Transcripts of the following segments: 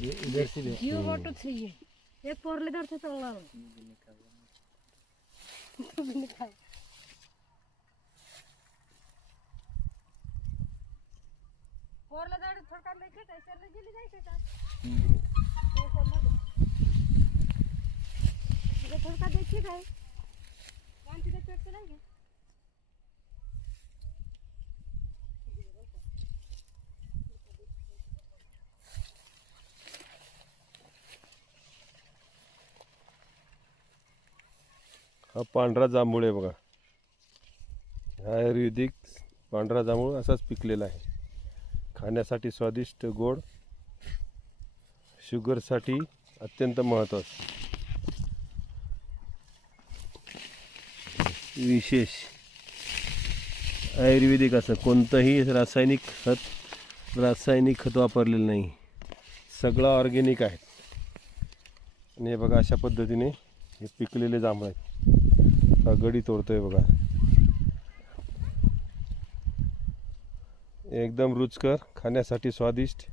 ये इधर से भी जीव वाटत चाहिए एक पोरलेदार से चांगला तुम्ही खा. पोरलेदार थोडक्यात लई खेट आहे, शेरला गेली नाही शेतात. ते सोडलं गं. तिथं थोडक्यात लई खेट आहे. हा पांढरा जांभूळ आहे बघा. हा आयुर्वेदिक पांढरा जांभूळ असाच पिकलेला आहे. खाण्यासाठी स्वादिष्ट गोड शुगरसाठी अत्यंत महत्त्वाचं विशेष. आयुर्वेदिक असं कोणतंही रासायनिक खत रासायनिक खत वापरलेलं नाही. सगळं ऑर्गेनिक आहे. आणि हे बघा अशा पद्धतीने हे पिकलेले जांभळ आहेत. हा गडी तोडतोय बघा. एकदम रुचकर खाण्यासाठी स्वादिष्ट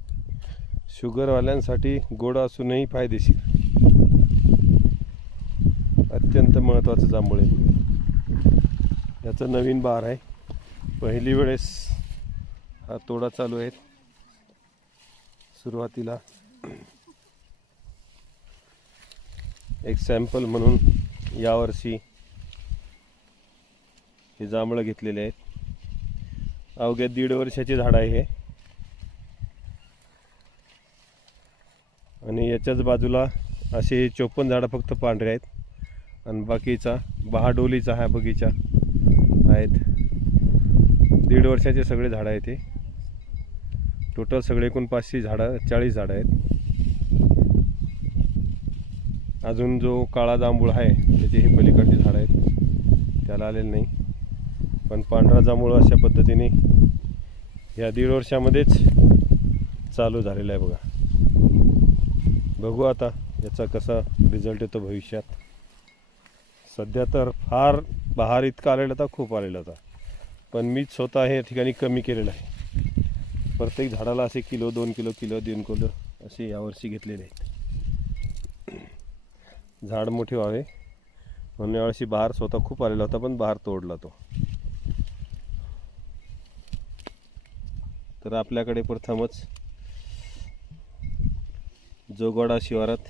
शुगरवाल्यांसाठी गोड असूनही फायदेशीर. अत्यंत महत्त्वाचं जांभूळ आहे. याचं नवीन बार आहे. पहिली वेळेस हा तोडा चालू आहे. सुरुवातीला एक सॅम्पल म्हणून यावर्षी हे जांभळं घेतलेले आहेत. अवघ्या दीड वर्षाचे झाड आहे हे. आणि याच्याच बाजूला असे चोपन्न झाडं फक्त पांढरे आहेत. आणि बाकीचा बहाडोलीचा हा बगीचा आहेत. दीड वर्षाचे सगळे झाडं आहेत हे. टोटल सगळे एकूण पाचशे झाडं चाळीस झाडं आहेत. अजून जो काळा जांभूळ आहे त्याचे हे पलीकडचे झाडं आहेत. त्याला आलेलं नाही. पण पांढरा जांभूळ अशा पद्धतीने या दीड वर्षामध्येच चालू झालेला आहे बघा. बघू आता याचा कसा रिझल्ट येतो भविष्यात. सध्या तर फार बहार इतका आलेला होता खूप आलेला होता. पण मीच स्वतः हे या ठिकाणी कमी केलेलं आहे. प्रत्येक झाडाला असे किलो दोन किलो किलो दोन किलो असे यावर्षी घेतलेले आहेत. झाड मोठे व्हावे. म्हणून यावर्षी बहार स्वतः खूप आलेला होता पण बहार तोडला तो. तर आपल्याकडे प्रथमच जोगवाडा शिवारात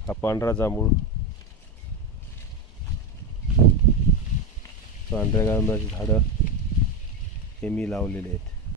हा पांढरा जांभूळ. पांढऱ्या गांधाची झाडं हे मी लावलेले आहेत.